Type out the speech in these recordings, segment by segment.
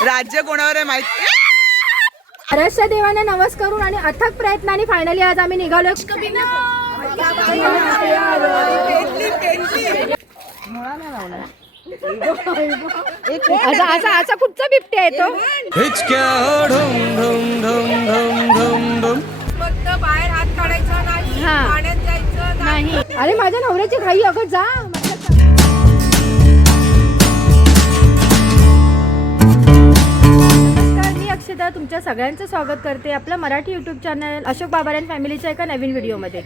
राज्य कोणावर आहे माहिती? बऱ्याचशा देवांना नवस करून आणि अथक प्रयत्नाने फायनली आज आम्ही निघालो असा असा असा कुठचा बिबट्या येतो फक्त बाहेर हात काढायचा नाही हा. पाण्यात जायचं नाही. नाही. अरे माझ्या नवऱ्याची घाई अगं जा. अक्षता तुमच्या सगळ्यांचं स्वागत करते आपलं मराठी यूट्यूब चॅनल अशोक बाबारान फॅमिलीच्या एका नवीन व्हिडिओमध्ये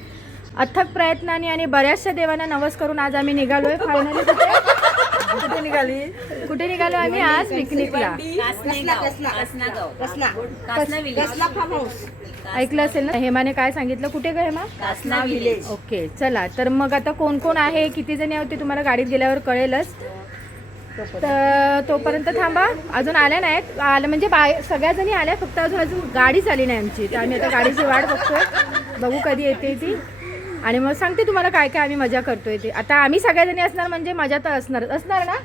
अथक प्रयत्नाने आणि बऱ्याचशा देवांना नवस करून आज आम्ही निघालोय फायनली कुठे निघाली? कुठे निघालो आम्ही? आज पिकनिकला. ऐकलं असेल ना? हेमाने काय सांगितलं? कुठे ग हेमा? ओके चला. तर मग आता कोण कोण आहे? किती जणी आहोत ते तुम्हाला गाडीत गेल्यावर कळेलच. तर तोपर्यंत थांबा. अजून आल्या नाहीत. आलं म्हणजे बाय सगळ्या जणी आल्या. फक्त अजून अजून गाडीच आली नाही आमची. तर आम्ही आता गाडीची वाट बघतोय. बघू कधी येते ती. आणि मग सांगते तुम्हाला काय काय आम्ही मजा करतोय ते. आता आम्ही सगळ्याजणी असणार म्हणजे मजा तर असणार असणार ना?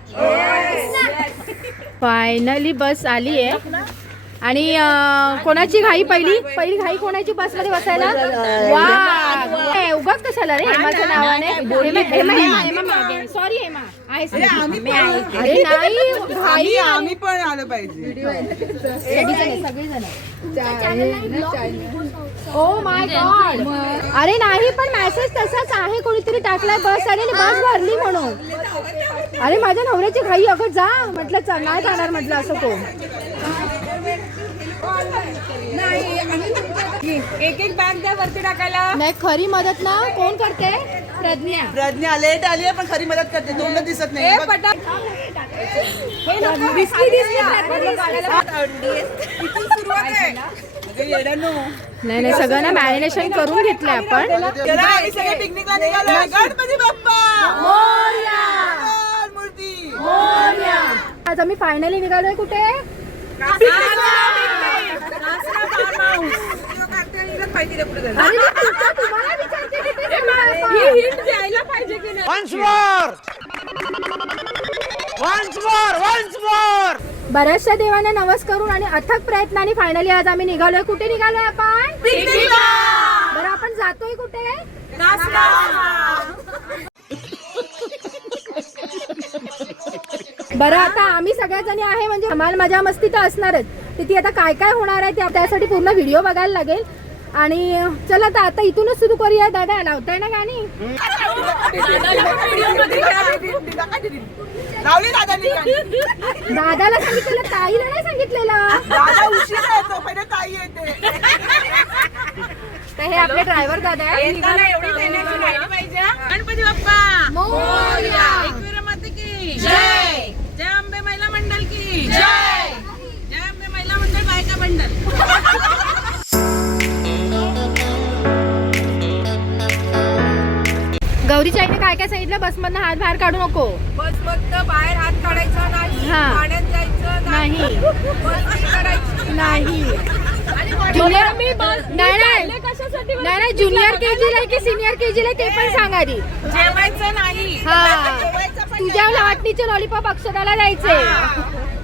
फायनली बस आली आहे आणि कोणाची घाई पहिली? पहिली घाई कोणाची बसमध्ये बसायला? वा उगाच कशाला रे? हेमाच्या नावाने हेमा हेमा हेमा हेमा मागे. सॉरी हेमा? अरे नाही आम्ही पण आलो पाहिजे. सगळीजण ओ माय गॉड अरे नाही पण मेसेज तसाच आहे. कोणीतरी टाकलाय बस आणि बस भरली म्हणून. अरे माझ्या नवऱ्याची घाई अगं जा. म्हटलं चल नाही जाणार म्हटलं असं कोण एक एक बॅग द्या वरती टाकायला. नाही खरी मदत ना कोण करते? प्रज्ञा. प्रज्ञा लेट आली आहे पण खरी मदत करते. दोन दिसत नाही. बघ. अगं येड्यानो. नाही नाही सगळं ना मॅरिनेशन करून घेतलंय आपण. चला, आम्ही सगळे पिकनिकला निघालो. गणपती बाप्पा! मंगल मूर्ती! आज आम्ही फायनली निघालोय कुठे? बऱ्याचशा देवांना नवस करून आणि अथक प्रयत्नाने फायनली आज आम्ही निघालोय. कुठे निघालोय आपण? बरं आपण जातोय कुठे? बरं आता आम्ही सगळ्या जणी आहे म्हणजे धमाल मजा मस्ती तर असणारच. तर ती आता काय काय होणार आहे ते त्यासाठी पूर्ण व्हिडिओ बघायला लागेल. आणि चला तर आता इथूनच सुरू करूया दादा लावताय ना गाणी? लावली दादानी गाणी. दादाला सांगितलेलं ताईला नाही सांगितलेलं. ताई येते. तर हे आपले ड्रायव्हर दादा आहे येताना एवढी देण्याची राहिली पाहिजे हा. गणपती बाप्पा. जय. जय अंबे महिला मंडळ की. गौरीच्या आईने काय काय सांगितलं? बसमधनं हात बाहेर काढू नको. बस फक्त बाहेर हात काढायचा नाही हा. पाण्यात जायचं नाही. मस्ती करायची. नाही. ज्युनियर मी नाही नाही. नाही नाही. ज्युनियर के जी ला की सिनियर के जी ला ते पण सांग आधी. जेवायचं नाही. हा. तुझ्या वाटणीचे लॉलीपॉप अक्षराला जायचे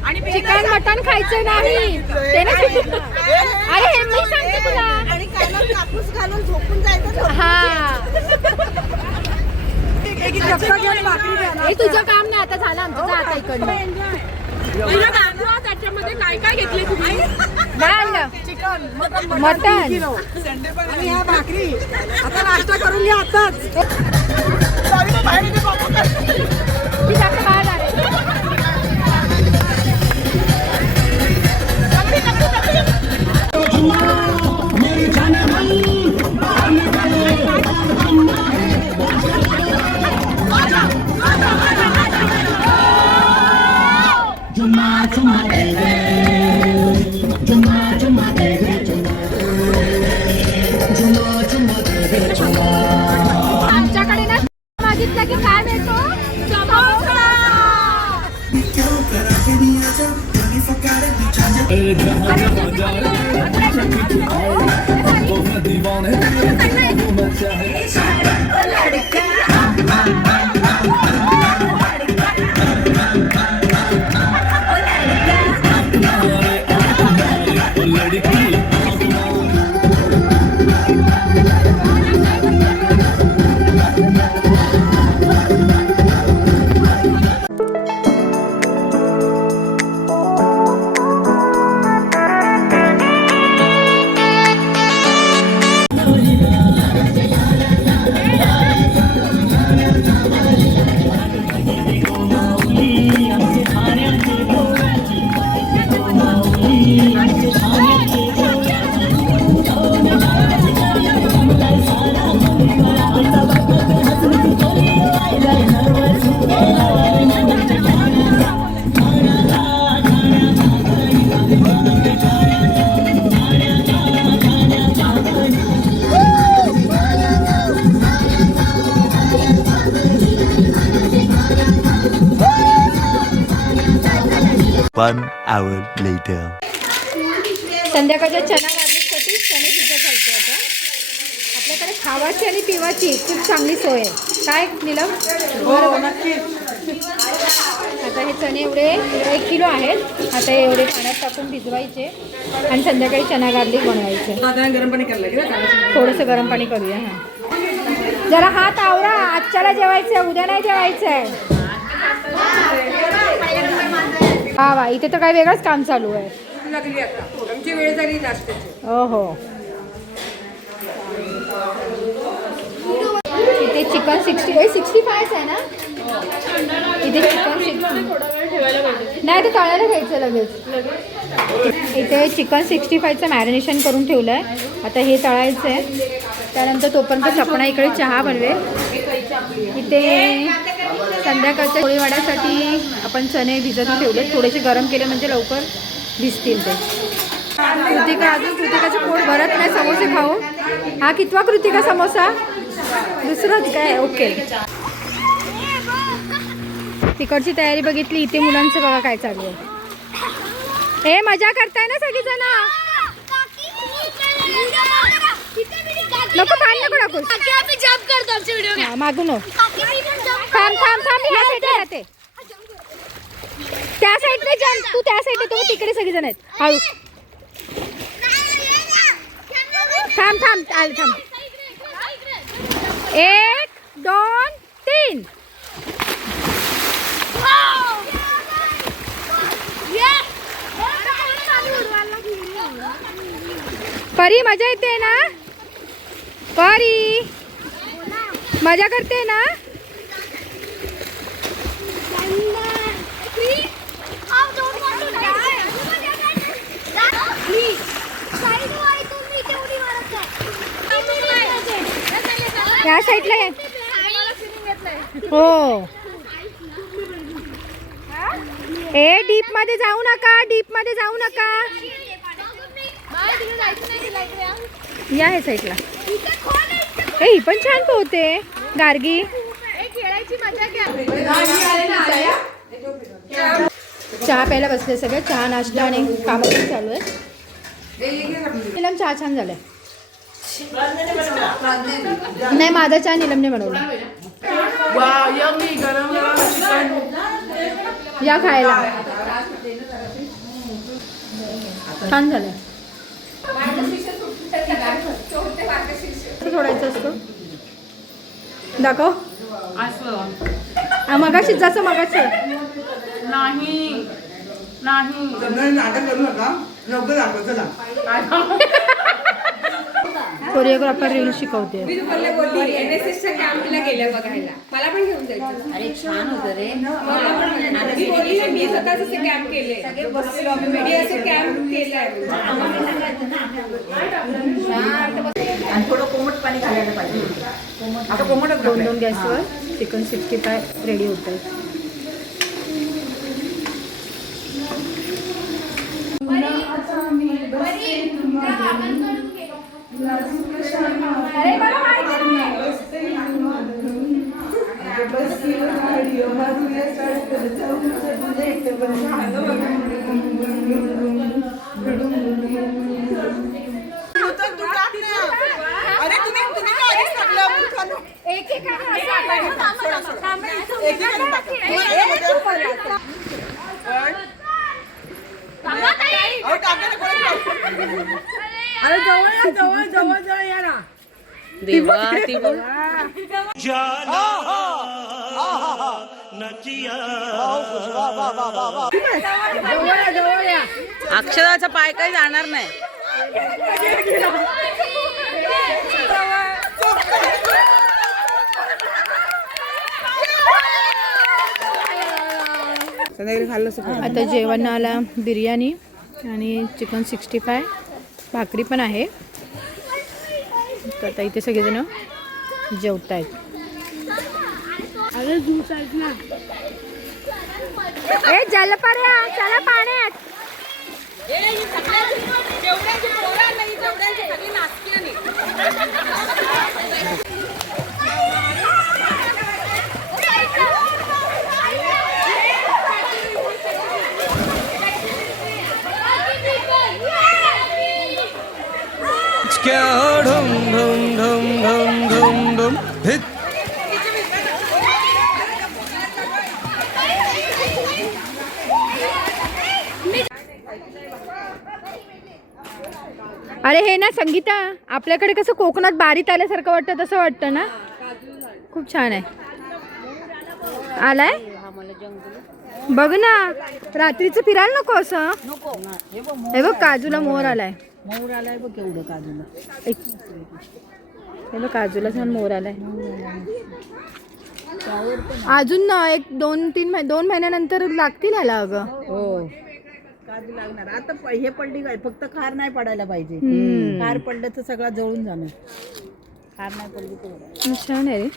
आणि चिकन मटन खायचं नाही. ते ना अरे हे मी सांगते तुला. आणि कानात कापूस घालून झोपून जायचं हा. हे तुझं काम नाही आता झालं आमचं जा आता इकडनं. त्याच्यामध्ये काय काय घेतले तुम्ही? मटन आणि ह्या भाकरी. आता नाश्ता करून घ्या आताच. One hour later. संध्याकाळच्या चना गार्लिकसाठी चणे भिजत घालतो आता. आपल्याकडे खावाची आणि पिवाची खूप चांगली सोय आहे. काय निलम? हो आता हे चणे एवढे एक किलो आहेत. आता हे एवढे पाण्यात टाकून भिजवायचे आणि संध्याकाळी चना गार्लिक बनवायचे. गरम पाणी थोडंसं गरम पाणी करूया हां. जरा हात आवरा. आजच्याला जेवायचं आहे उद्या नाही जेवायचं आहे हा वा इथे तर काय वेगळंच काम चालू आहे. लागली आता. आमची वेळ झाली नाश्त्याची. हो हो इथे चिकन सिक्स्टी सिक्स्टी फायच आहे ना? इथे चिकन सिक्स्टी. नाही ते तळायला घ्यायचं लगेच. इथे चिकन सिक्स्टी फायचं मॅरिनेशन करून ठेवलं आहे आता हे तळायचं आहे त्यानंतर तोपर्यंत सपना इकडे चहा बनवेल. इथे संध्याकाळच्या पोळीवाड्यासाठी आपण चणे भिजत ठेवले थोडेसे गरम केले म्हणजे लवकर भिजतील ते. कृतिका अजून कृतिकाचं पोट भरत नाही समोसे खाऊ. हा कितवा कृतिका समोसा? दुसरंच काय? ओके. तिकडची तयारी बघितली इथे मुलांचं बघा काय चालू आहे. हे मजा करताय ना सगळीजण? नको भांड नको टाकूस हा, मागू नको थांब थांब थांब मी या साईडला जाते. त्या साईडने जम तू त्या साईडने तुम्ही तिकडे सगळेजण आहेत. हळू. थांब थांब आले थांब. एक दोन तीन. परी मजा येते ना? परी. मजा करते ना? या साईडला हो. ए डीपमध्ये जाऊ नका डीपमध्ये जाऊ नका. या हे साईडला. ही पण छान पोहते. गार्गी. चहा प्यायला बसले सगळे. चहा नाश्ता आणि कामं पण चालू आहे निलम चहा छान झालाय. नाही माझा चहा निलमने बनवला. या खायला. छान झालंय. सोडायचं असतं? दाखव. हा, मगाशीच जसं मगाशी नाही नाही. नाटक करू नका. लवकर दाखव चला. कोरिओग्राफर रील शिकवते. मी तुम्हाला बोलली कॅम्पला गेल्या बघायला. मला पण घेऊन जायचं. अरे छान होतं रे. मी बोलली ना मी स्वतःच असे कॅम्प केले मी असं कॅम्प केलाय. आणि थोडं कोमट पाणी घालायला पाहिजे. आता कोमटच दोन दोन गॅसवर चिकन सिक्स्टी फाय रेडी होत आहे अरे तुम्ही तुम्ही काय आधीच टाकलं मूर्खानो. एकेकाने टाका. अहो, टाका ना, कोणाला टाका. अरे जवळ जवळ जवळ जवळ या ना देवा ती बोल अक्षराचा पाय काही जाणार नाही संध्याकाळी खाल्लं आता जेवणाला बिर्याणी आणि चिकन सिक्स्टी फाय. भाकरी पण आहे. तर आता इथे सगळेजण जेवत आहेत ए जलपर्या चला पाण्यात. जेवढ्यांची पोरं नाही जेवढ्यांची सगळी नाचकी क्या ढम ढम ढम ढम ढम ढम. हित अरे हे ना संगीता आपल्याकडे कसं कोकणात बारीत आल्यासारखं वाटतं तसं वाटतं ना? खूप छान आहे. आलाय? बघ ना रात्रीचं फिरायला नको असं. हे बघ काजूला मोर आलाय. मोर आलाय बघ केवढं काजूला. एक हे बघ काजूला छान मोर आलाय. अजून ना एक दोन तीन महि- दोन महिन्यानंतर लागतील ह्याला अगं. हो. काजू लागणार. आता प- हे पडली काय? फक्त खार नाही पडायला पाहिजे. हम्म. खार पडलं तर सगळा जळून जाणार. खार नाही पडली तर बरं. छान आहे रे.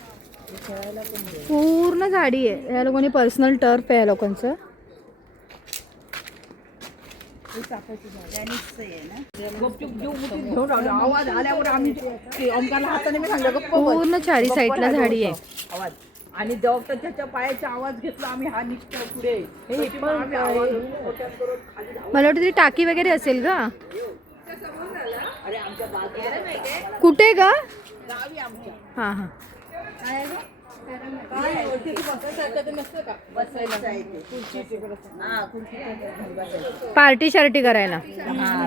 पूर्ण झाडी आहे. या लोकांनी पर्सनल टर्फ आहे या लोकांचं गपचूप जीव मुठीत घेऊन राहिलो. आवाज आल्यावर आम्ही ते ओंकारला हाताने मी सांगलं गप्प बस. पूर्ण चारी गप्प साईडला राहिलो झाडी होतो. आहे आवाज आणि जेव्हा तर त्याच्या पायाचा आवाज घेतला आम्ही हा निघतो पुढे पण आम्ही आवाज मोठ्यात करून खाली धावलो. मला वाटतं ती टाकी वगैरे असेल का अरे आमच्या बाजूला कुठे ग गावी आमच्या हा हा आहे ते. हा. पार्टी शार्टी करायला हा.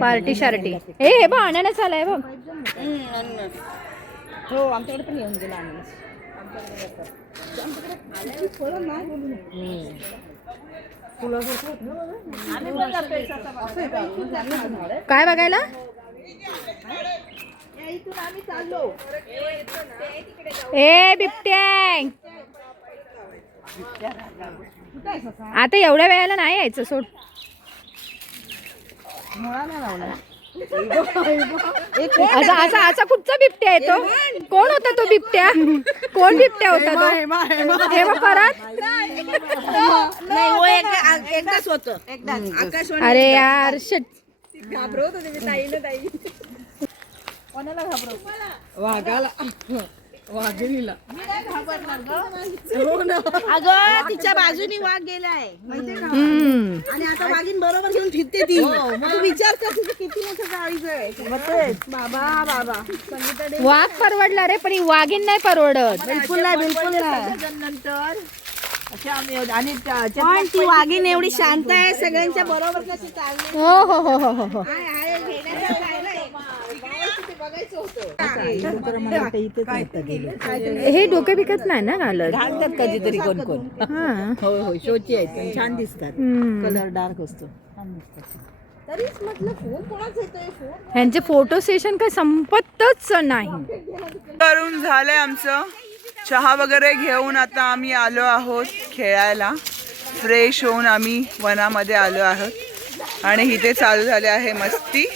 पार्टी शार्टी ए हे बघ अननस आलाय बघ. हो आमच्याकडे पण येऊन गेला अननस? काय बघायला इथून आम्ही चाललो. ए बिबट्यांग आता एवढ्या वेळेला नाही यायचं सोड. असा असा असा कुठचा बिबट्या आहे तो? कोण होता तो बिबट्या? कोण बिबट्या होता तो? हे बघ परत? नाही हो एकदा एकदाच होतं. एकदाच. अरे यार shit. अगं तिच्या बाजूनी वाघ गेलाय. आणि आता वाघीन बरोबर घेऊन फिरते ती. तू विचार कर तुझं किती मोठं गाडीचं आहे. बाबा बाबा. वाघ परवडला रे पण ही वाघीण नाही परवडत. बिलकुल नाही बिलकुल नाही नंतर आणि पण ती वाघीण एवढी शांत आहे सगळ्यांच्या बरोबर कशी चालली. हो हो हो हो हो हो आहे, आहे, घेण्यासारखं आहे ना. गावात ते बघायचं होतं. हे डोके बिकत नाही ना घालत? घालतात कधीतरी कोण कोण. हा. हो हो शोची आहेत पण छान दिसतात. कलर डार्क असतो. छान दिसतात. तरीच म्हटलं फोन कोणाच येतोय? फोन ह्यांचे फोटो सेशन काय संपतच नाही. करून झालंय आमचं. चहा वगैरे घेऊन आता आम्ही आलो आहोत खेळायला. फ्रेश होऊन आम्ही वनामध्ये आलो आहोत. आणि इथे चालू झाले आहे मस्ती.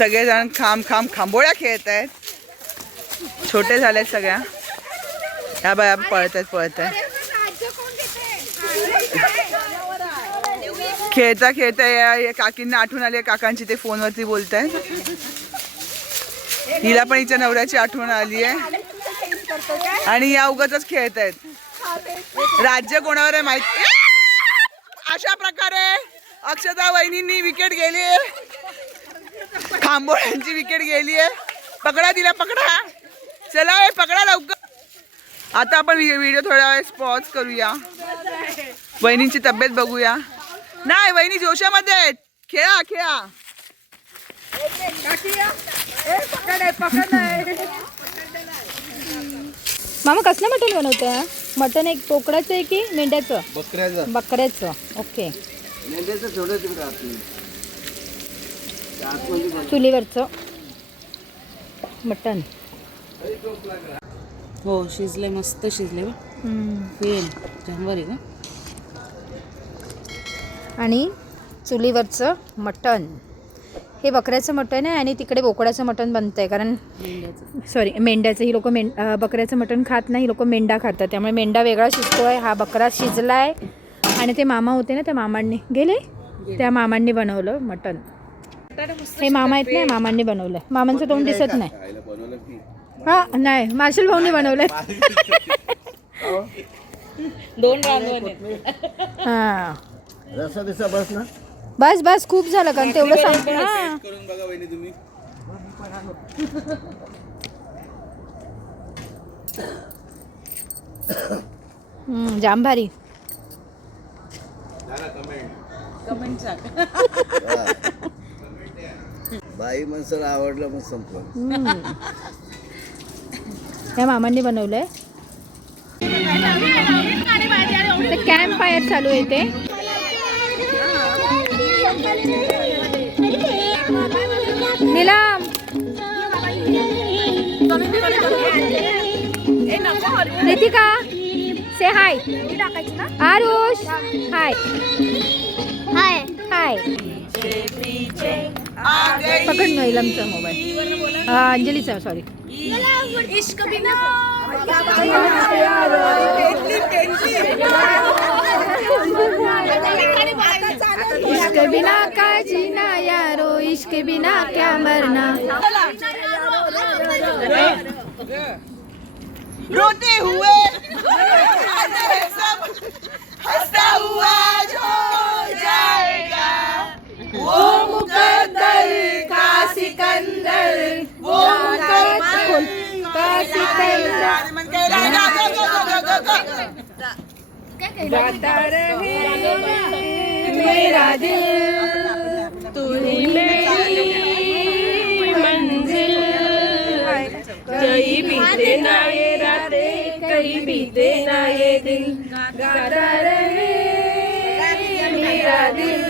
सगळेजण खांब खांब खांबोळ्या खेळत आहेत. छोटे झालेत सगळ्या. ह्या बाया पळत आहेत पळत आहेत खेळता खेळता या काकींना आठवण आली आहे, काकांची ते फोनवरती बोलत आहेत हिला पण हिच्या नवऱ्याची आठवण आली आहे. आणि या उगाच खेळत आहेत राज्य कोणावर आहे माहिती? अशा प्रकारे अक्षता वहिनींनी विकेट गेली. खांबोळ्यांची विकेट गेली आहे. पकडा तिला पकडा. चला ए, पकडा लवकर. आता आपण व्हिडिओ थोडा वेळ पॉज करूया. वहिनींची तब्येत बघूया. नाही वहिनी जोशामध्ये आहेत. खेळा खेळा. मामा कसलं मटण बनवतं मटण एक बोकडाचं आहे की मेंढ्याचं? बकऱ्याचा. बकऱ्याचं. ओके. चुलीवरचं मटण. हो शिजले मस्त शिजले आहे का? आणि चुलीवरचं मटण. हे बकऱ्याचं मटण आहे आणि तिकडे बोकड्याचं मटण बनतंय कारण सॉरी मेंढ्याचं. ही लोक मेंढ बकऱ्याचं मटण खात नाही ही लोक मेंढा खातात. त्यामुळे मेंढा वेगळा शिजतोय हा बकरा शिजलाय. आणि ते मामा होते ना त्या मामांनी गेले. त्या मामांनी बनवलं मटण. हे मामा आहेत ना मामांनी बनवलं मामांचं तोंड दिसत नाही. हा नाही मार्शल भाऊनी बनवलंय. दोन. हा. बिसा बस ना. बस बस खूप झालं कारण तेवढं सांग हा. करून बघा वहिनी तुम्ही. हम्म, जाम भारी कमेंट बाई माणसाला आवडलं मग संपलं. या मामांनी बनवलंय. कॅम्प फायर चालू आहे ते नीलम. नितिका से हाय आरुष हाय हाय हाय पकड नीलमचा मोबाईल. हा अंजलीचा सॉरी इश्क बिना का जीना यारो इश्क बिना क्या मरना? रोते हुए सब हंसता हुआ जो जाएगा वो मुकद्दर का सिकंदर मन कह रहा मेरा दिल तू ही मेरी मंजिल कहीं बीते ना ये रातें कहीं बीते ना ये दिन गाता रहे. मेरा दिल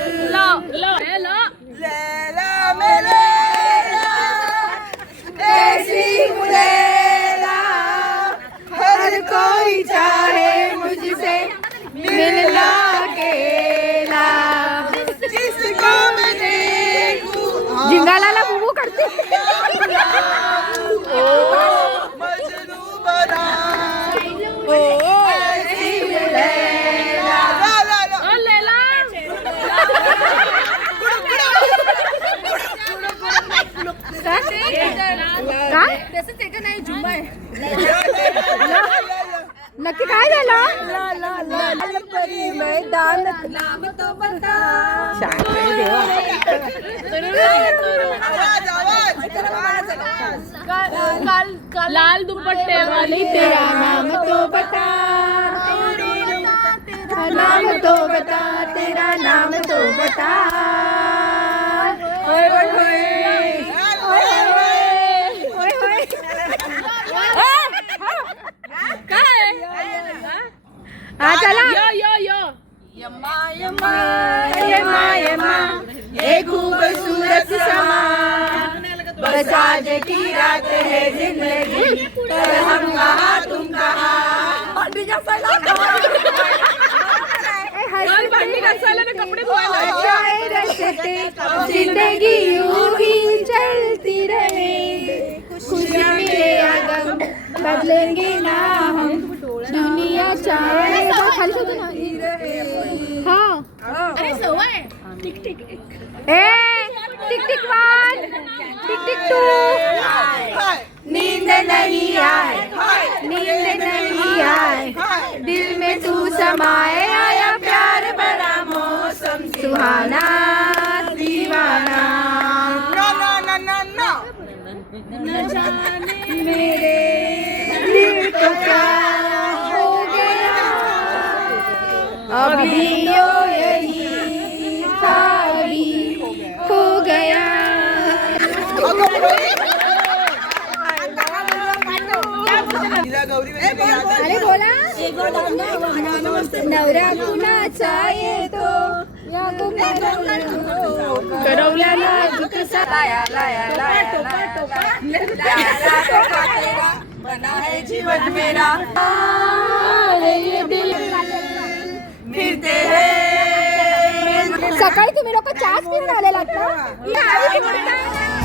जिंगालाला बुबू करते नक्की काय झालं आवाज आवाज लाल दुपट्टे वाली तेरा नाम तो बता नाम तो बता तेरा नाम तो बता ओए ओए ओए काय हा? चला। यो यो यो। यम्मा यम्मा। यम्मा यम्मा। ये खूबसूरत समा बस आज की रात है। ज़िंदगी पर हम कहा तुम कहा ज़िंदगी यूँ ही। चलती रहे खुशी मिले या बदलेंगे ना हम दुनिया चाहे खाली शोधू ना हाँ टिक टिक। ए tick tick one tick tick two. नींद नहीं आए नींद नहीं आए। दिल में तू समाए आया प्यार बड़ा मौसम। सुहाना दीवाना। ना ना ना ना ना। मेरे दिल को क्या हो गया। अभी यो यही नवरा कुणाचा येतो लाया लाया बना है जीवन मेरा फिरते सकाळी तुम्ही लोक चहाच पिऊन आलेलात ना?